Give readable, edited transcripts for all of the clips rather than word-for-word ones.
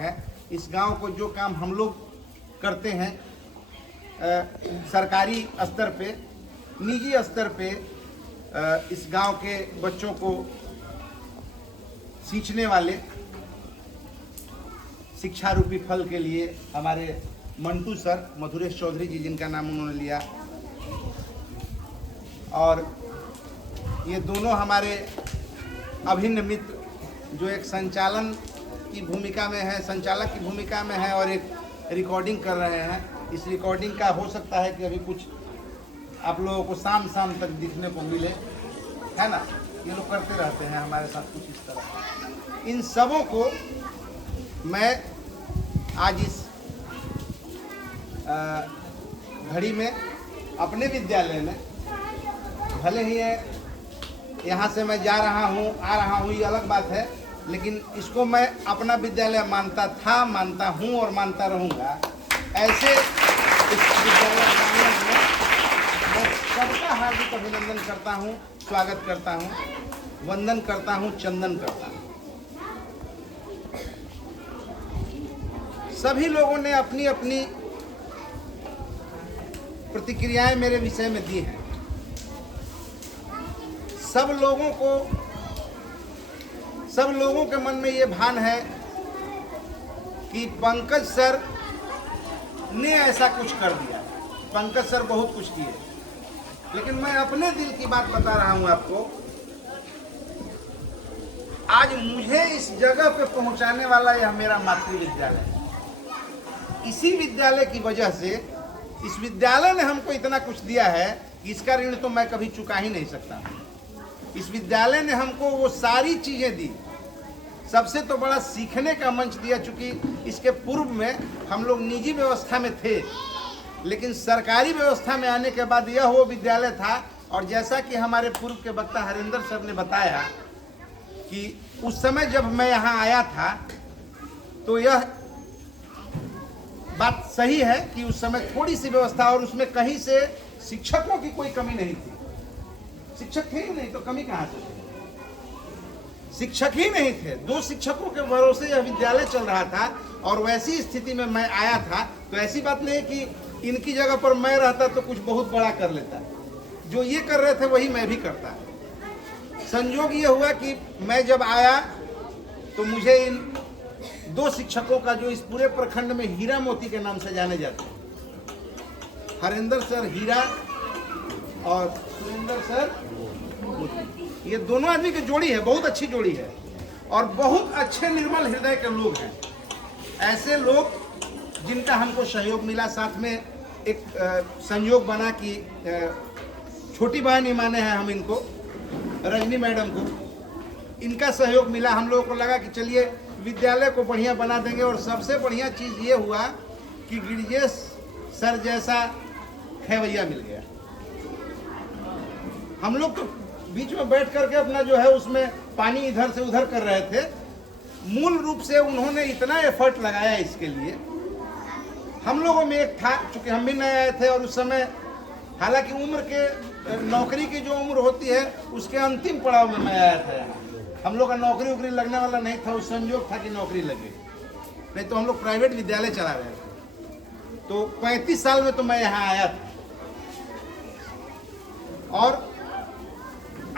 है। इस गांव को जो काम हम लोग करते हैं सरकारी स्तर पे, निजी स्तर पे इस गांव के बच्चों को सींचने वाले शिक्षा रूपी फल के लिए हमारे मंटू सर, मधुरेश चौधरी जी जिनका नाम उन्होंने लिया, और ये दोनों हमारे अभिन्न मित्र जो एक संचालन की भूमिका में है, संचालक की भूमिका में है और एक रिकॉर्डिंग कर रहे हैं। इस रिकॉर्डिंग का हो सकता है कि अभी कुछ आप लोगों को शाम तक दिखने को मिले, है ना। ये लोग करते रहते हैं हमारे साथ कुछ इस तरह। इन सबों को मैं आज इस घड़ी में अपने विद्यालय में, भले ही यहाँ से मैं जा रहा हूँ, आ रहा हूँ, ये अलग बात है, लेकिन इसको मैं अपना विद्यालय मानता था, मानता हूँ और मानता रहूँगा। ऐसे इस विद्यालय में मैं सबका हार्दिक अभिनंदन करता हूँ, स्वागत करता हूँ, वंदन करता हूँ, चंदन करता हूँ। सभी लोगों ने अपनी अपनी प्रतिक्रियाएं मेरे विषय में दी हैं। सब लोगों के मन में ये भान है कि पंकज सर ने ऐसा कुछ कर दिया। पंकज सर बहुत कुछ किए, लेकिन मैं अपने दिल की बात बता रहा हूं आपको। आज मुझे इस जगह पे पहुंचाने वाला यह मेरा मातृ विद्यालय है। इसी विद्यालय की वजह से इस विद्यालय ने हमको इतना कुछ दिया है कि इसका ऋण तो मैं कभी चुका ही नहीं सकता। इस विद्यालय ने हमको वो सारी चीज़ें दी। सबसे तो बड़ा सीखने का मंच दिया, चूँकि इसके पूर्व में हम लोग निजी व्यवस्था में थे, लेकिन सरकारी व्यवस्था में आने के बाद यह वो विद्यालय था। और जैसा कि हमारे पूर्व के वक्ता हरिंदर सर ने बताया कि उस समय जब मैं यहाँ आया था तो यह बात सही है कि उस समय थोड़ी सी व्यवस्था, और उसमें कहीं से शिक्षकों की कोई कमी नहीं थी। शिक्षक थे ही नहीं तो कमी कहाँ से? शिक्षक ही नहीं थे। 2 शिक्षकों के भरोसे यह विद्यालय चल रहा था, और वैसी स्थिति में मैं आया था। तो ऐसी बात नहीं है कि इनकी जगह पर मैं रहता तो कुछ बहुत बड़ा कर लेता। जो ये कर रहे थे वही मैं भी करता। संयोग ये हुआ कि मैं जब आया तो मुझे इन 2 शिक्षकों का, जो इस पूरे प्रखंड में हीरा मोती के नाम से जाने जाते हैं, हरिंदर सर हीरा और सुरेंद्र सर मोती, ये दोनों आदमी की जोड़ी है, बहुत अच्छी जोड़ी है, और बहुत अच्छे निर्मल हृदय के लोग हैं। ऐसे लोग जिनका हमको सहयोग मिला। साथ में एक संयोग बना कि छोटी बहन ही माने हैं हम इनको, रजनी मैडम को, इनका सहयोग मिला। हम लोगों को लगा कि चलिए विद्यालय को बढ़िया बना देंगे। और सबसे बढ़िया चीज़ ये हुआ कि गिरिजेश सर जैसा खेवैया मिल गया। हम लोग तो बीच में बैठ करके अपना जो है उसमें पानी इधर से उधर कर रहे थे। मूल रूप से उन्होंने इतना एफर्ट लगाया इसके लिए। हम लोगों में एक था, चूँकि हम भी नए आए थे, और उस समय हालांकि उम्र के, नौकरी की जो उम्र होती है उसके अंतिम पड़ाव में मैं आया था यहाँ। हम लोग का नौकरी वोकरी लगने वाला नहीं था। उस संयोग था कि नौकरी लगे, नहीं तो हम लोग प्राइवेट विद्यालय चला रहे थे। तो 35 साल में तो मैं यहाँ आया था। और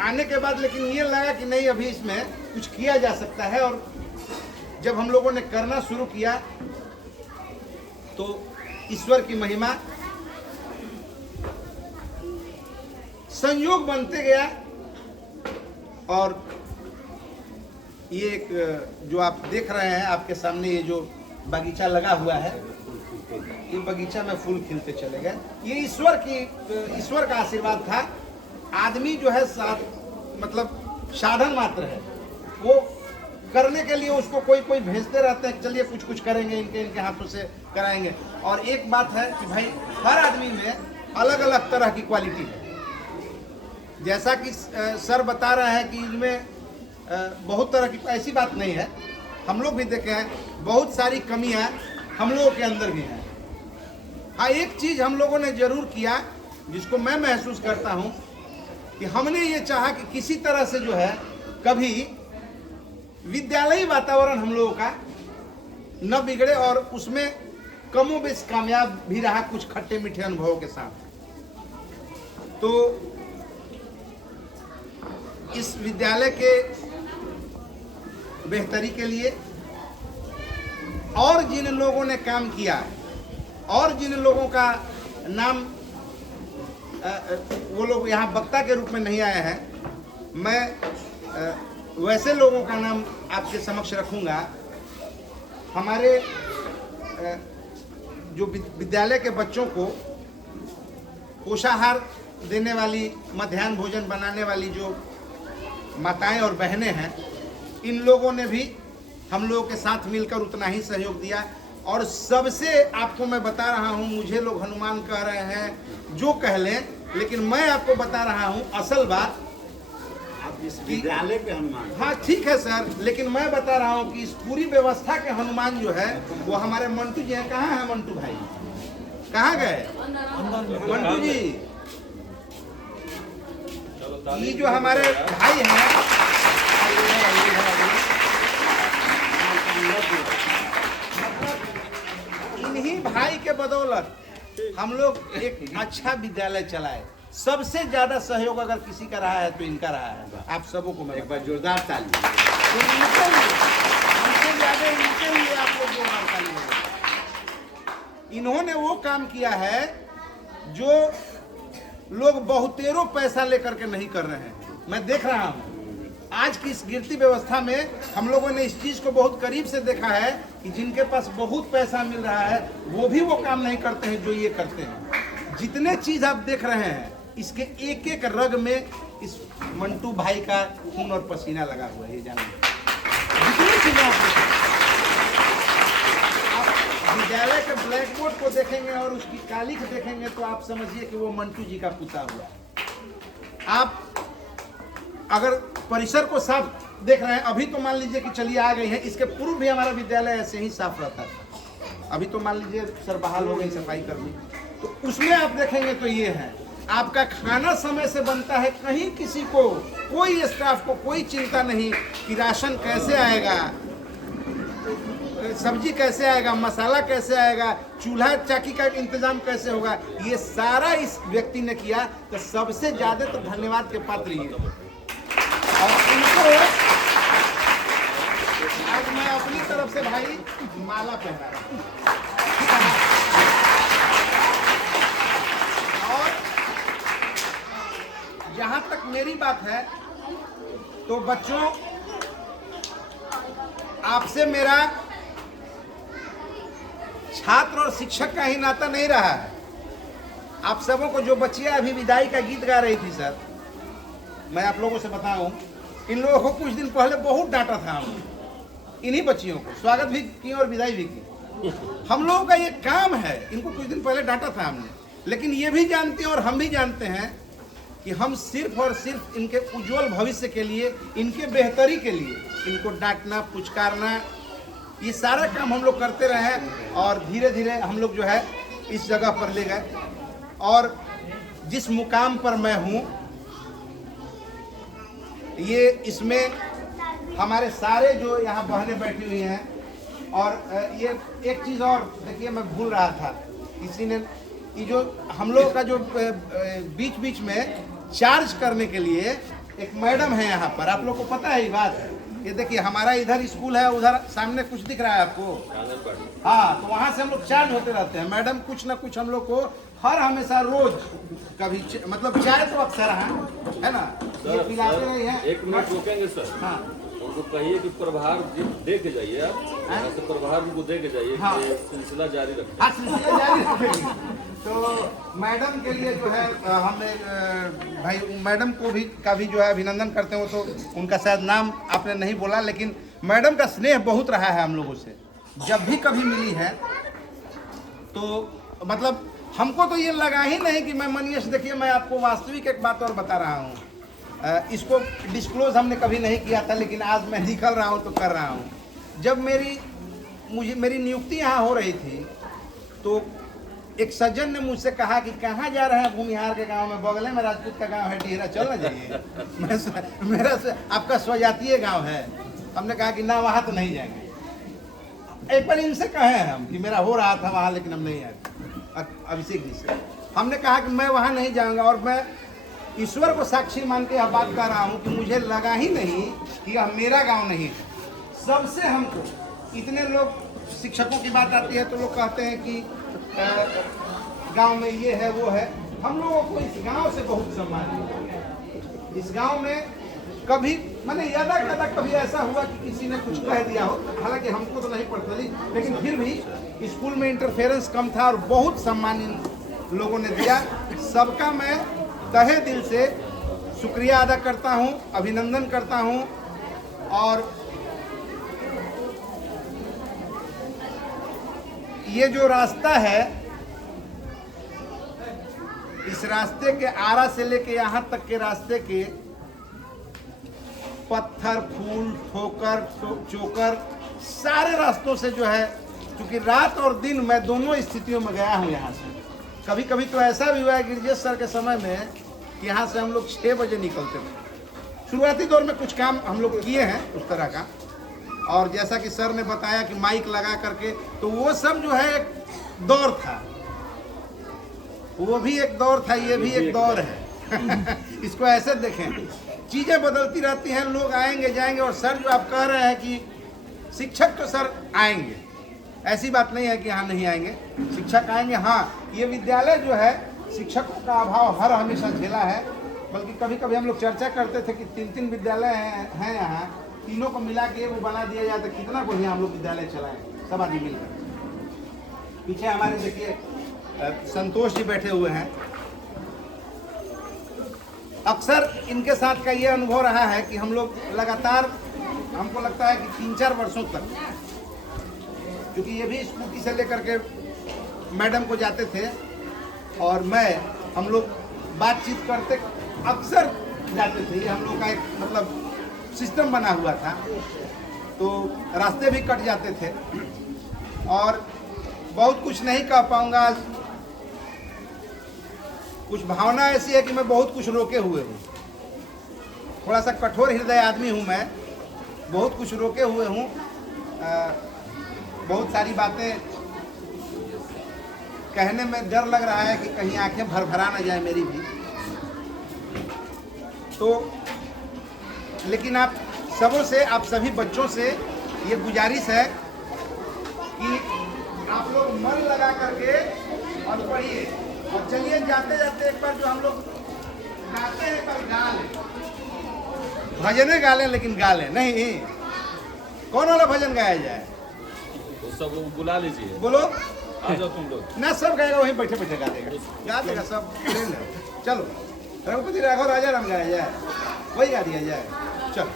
आने के बाद लेकिन ये लगा कि नहीं, अभी इसमें कुछ किया जा सकता है। और जब हम लोगों ने करना शुरू किया तो ईश्वर की महिमा, संयोग बनते गया। और ये एक जो आप देख रहे हैं आपके सामने, ये जो बगीचा लगा हुआ है, ये बगीचा में फूल खिलते चले गए। ये ईश्वर का आशीर्वाद था। आदमी जो है मतलब साधन मात्र है। वो करने के लिए उसको कोई भेजते रहते हैं, चलिए कुछ करेंगे, इनके हाथों से कराएंगे। और एक बात है कि भाई हर आदमी में अलग अलग तरह की क्वालिटी है। जैसा कि सर बता रहे हैं कि इनमें बहुत तरह की, ऐसी बात नहीं है। हम लोग भी देखे हैं बहुत सारी कमियां हम लोगों के अंदर भी हैं। हाँ, एक चीज़ हम लोगों ने जरूर किया जिसको मैं महसूस करता हूँ कि हमने ये चाहा कि किसी तरह से जो है कभी विद्यालयी वातावरण हम लोगों का न बिगड़े और उसमें कमों बेश कामयाब भी रहा कुछ खट्टे मीठे अनुभवों के साथ। तो इस विद्यालय के बेहतरी के लिए और जिन लोगों ने काम किया और जिन लोगों का नाम वो लोग यहाँ वक्ता के रूप में नहीं आए हैं, मैं वैसे लोगों का नाम आपके समक्ष रखूँगा। हमारे जो विद्यालय के बच्चों को पोषाहार देने वाली, मध्याह्न भोजन बनाने वाली जो माताएं और बहनें हैं, इन लोगों ने भी हम लोगों के साथ मिलकर उतना ही सहयोग दिया। और सबसे आपको मैं बता रहा हूं, मुझे लोग हनुमान कह रहे हैं, जो कह लें, लेकिन मैं आपको बता रहा हूं असल बात। आप इस विद्यालय के हनुमान? हाँ ठीक है सर, लेकिन मैं बता रहा हूं कि इस पूरी व्यवस्था के हनुमान जो है वो हमारे मंटू जी हैं। कहाँ है मंटू भाई? कहाँ गए मंटू जी? ये जो हमारे भाई हैं, इन्हीं भाई के बदौलत हम लोग एक अच्छा विद्यालय चलाए। सबसे ज्यादा सहयोग अगर किसी का रहा है तो इनका रहा है। आप सबों को मैं एक बार जोरदार ताली। इन्होंने वो काम किया है जो लोग बहुतेरों पैसा लेकर के नहीं कर रहे हैं। मैं देख रहा हूँ आज की इस गिरती व्यवस्था में हम लोगों ने इस चीज को बहुत करीब से देखा है कि जिनके पास बहुत पैसा मिल रहा है वो भी वो काम नहीं करते हैं जो ये करते हैं। जितने चीज आप देख रहे हैं, इसके एक एक रग में इस मंटू भाई का खून और पसीना लगा हुआ है। ये जानिए, जितनी चीजें आप विद्यालय के ब्लैक बोर्ड को देखेंगे और उसकी कालिख देखेंगे तो आप समझिए कि वो मंटू जी का पुता हुआ है। आप अगर परिसर को साफ देख रहे हैं, अभी तो मान लीजिए कि चलिए आ गई है, इसके पूर्व भी हमारा विद्यालय ऐसे ही साफ रहता था। अभी तो मान लीजिए सर बहाल हो गई सफाई करनी, तो उसमें आप देखेंगे तो ये है। आपका खाना समय से बनता है, कहीं किसी को, कोई स्टाफ को कोई चिंता नहीं कि राशन कैसे आएगा, सब्जी कैसे आएगा, मसाला कैसे आएगा, चूल्हा चाकी का इंतजाम कैसे होगा। ये सारा इस व्यक्ति ने किया। तो सबसे ज्यादा तो धन्यवाद के पात्र ये। और इनको आज मैं अपनी तरफ से भाई माला पहना रहा हूं। और जहां तक मेरी बात है तो बच्चों, आपसे मेरा छात्र और शिक्षक का ही नाता नहीं रहा है। आप सबों को जो बच्चियां अभी विदाई का गीत गा रही थी सर, मैं आप लोगों से बताऊं, इन लोगों को कुछ दिन पहले बहुत डांटा था हम, इन्हीं बच्चियों को स्वागत भी की और विदाई भी की। हम लोगों का ये काम है, इनको कुछ दिन पहले डांटा था हमने, लेकिन ये भी जानते हैं और हम भी जानते हैं कि हम सिर्फ और सिर्फ इनके उज्जवल भविष्य के लिए, इनके बेहतरी के लिए इनको डांटना, पुचकारना, ये सारा काम हम लोग करते रहे। और धीरे धीरे हम लोग जो है इस जगह पर ले गए। और जिस मुकाम पर मैं हूँ, ये इसमें हमारे सारे जो यहाँ बहनें बैठी हुई हैं। और ये एक चीज़ और देखिए, मैं भूल रहा था, किसी ने ये जो हम लोग का जो बीच बीच में चार्ज करने के लिए एक मैडम है यहाँ पर, आप लोग को पता है ये बात? ये देखिए, हमारा इधर स्कूल है, उधर सामने कुछ दिख रहा है आपको? हाँ, तो वहाँ से हम लोग चार्ज होते रहते हैं। मैडम कुछ ना कुछ हम लोग को हर हमेशा रोज कभी मतलब चाय तो अक्सर है ना, ये पिलाते रही है। एक मिनट रुकेंगे सर। हाँ, उनको कहिए कि प्रभार दे के जाइए, आप यहाँ से प्रभार को दे के जाइए। हाँ, सिलसिला जारी रखें। हाँ, सिलसिला जारी रखेंगे। तो मैडम के लिए जो है हमने भाई मैडम को भी का भी जो है अभिनंदन करते हैं। वो तो उनका शायद नाम आपने नहीं बोला, लेकिन मैडम का स्नेह बहुत रहा है हम लोगों से। जब भी कभी मिली है तो मतलब हमको तो ये लगा ही नहीं कि मैं मनीष, देखिए मैं आपको वास्तविक एक बात और बता रहा हूँ, इसको डिस्क्लोज हमने कभी नहीं किया था, लेकिन आज मैं निकल रहा हूँ तो कर रहा हूँ। जब मेरी नियुक्ति यहाँ हो रही थी तो एक सज्जन ने मुझसे कहा कि कहाँ जा रहे हैं? भूमिहार के गांव में, बगल में राजपूत का गांव है टिहरा, चल ना जाइए। मेरा आपका स्वजातीय गांव है। हमने कहा कि ना, वहाँ तो नहीं जाएंगे। एक बार इनसे कहे हैं हम कि मेरा हो रहा था वहाँ, लेकिन हम नहीं आए। अभिषेक जी से हमने कहा कि मैं वहाँ नहीं जाऊँगा, और मैं ईश्वर को साक्षी मान के यह बात कर रहा हूँ कि मुझे लगा ही नहीं कि यह मेरा गांव नहीं है। सबसे हमको इतने लोग, शिक्षकों की बात आती है तो लोग कहते हैं कि गांव में ये है वो है। हम लोगों को इस गांव से बहुत सम्मान है। इस गांव में कभी मैंने यादा कभी ऐसा हुआ कि किसी ने कुछ कह दिया हो, हालांकि हमको तो नहीं पर्सनली, लेकिन फिर भी स्कूल में इंटरफेरेंस कम था और बहुत सम्मान इन लोगों ने दिया। सबका मैं तहे दिल से शुक्रिया अदा करता हूं, अभिनंदन करता हूं। और ये जो रास्ता है, इस रास्ते के आरा से लेके यहाँ तक के रास्ते के पत्थर, फूल, ठोकर, चोकर, सारे रास्तों से जो है, क्योंकि रात और दिन मैं दोनों स्थितियों में गया हूँ यहाँ से। कभी कभी तो ऐसा भी हुआ है गिरिजेश सर के समय में कि यहाँ से हम लोग 6 बजे निकलते थे। शुरुआती दौर में कुछ काम हम लोग किए हैं उस तरह का, और जैसा कि सर ने बताया कि माइक लगा करके, तो वो सब जो है एक दौर था, वो भी एक दौर था, ये भी एक दौर है। इसको ऐसे देखें, चीज़ें बदलती रहती हैं, लोग आएंगे जाएंगे। और सर जो आप कह रहे हैं कि शिक्षक तो सर आएंगे, ऐसी बात नहीं है कि यहाँ नहीं आएंगे, शिक्षक आएंगे। हाँ, ये विद्यालय जो है शिक्षकों का अभाव हर हमेशा झेला है। बल्कि कभी कभी हम लोग चर्चा करते थे कि 3 विद्यालय हैं यहाँ, तीनों को मिला के वो बना दिया जाए तो कितना बढ़िया हम लोग विद्यालय चलाएं, सब आदमी मिलकर। पीछे हमारे देखिए संतोष जी बैठे हुए हैं। अक्सर इनके साथ का ये अनुभव रहा है कि हम लोग लगातार, हमको लगता है कि 3-4 वर्षों तक, क्योंकि ये भी स्कूटी से लेकर के मैडम को जाते थे और हम लोग बातचीत करते अक्सर जाते थे। ये हम लोग का एक मतलब सिस्टम बना हुआ था, तो रास्ते भी कट जाते थे। और बहुत कुछ नहीं कह पाऊँगा आज, कुछ भावना ऐसी है कि मैं बहुत कुछ रोके हुए हूँ, थोड़ा सा कठोर हृदय आदमी हूँ मैं, बहुत कुछ रोके हुए हूँ। बहुत सारी बातें कहने में डर लग रहा है कि कहीं आंखें भरभरा ना जाए मेरी भी। तो लेकिन आप सबों से, आप सभी बच्चों से ये गुजारिश है कि आप लोग मन लगा करके और पढ़िए। और चलिए जाते जाते एक बार जो हम लोग गाते हैं कल गा लें, भजने गा लें, लेकिन गा लें नहीं। कौन वाला भजन गाया जाए? तो सब लोग बुला लीजिए, बोलो, आ जाओ तुम लोग। ना सब गाएगा, वहीं बैठे बैठे गा देगा, गा देगा सब। चलो रघुपति राघव राजा राम गाया जाए, वही गा दिया जाए। चलो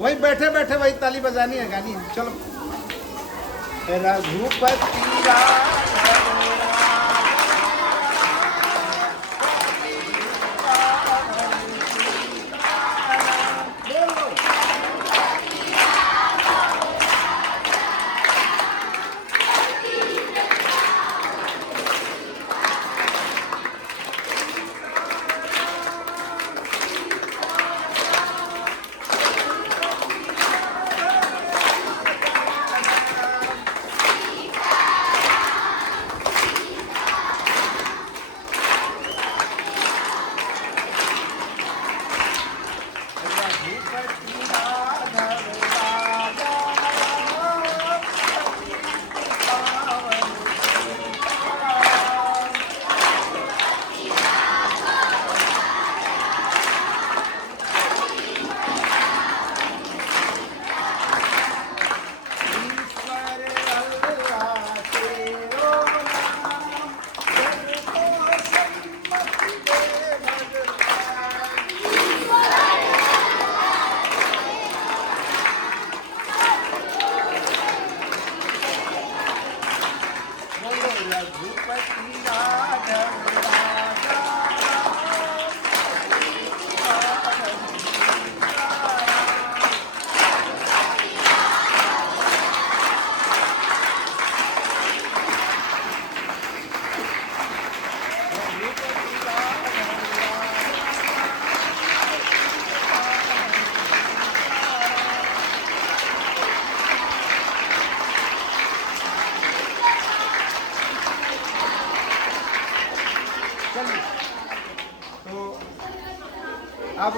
वही बैठे बैठे वही ताली बजानी है, गानी है। चलो रघुपति राघव चलिए तो अब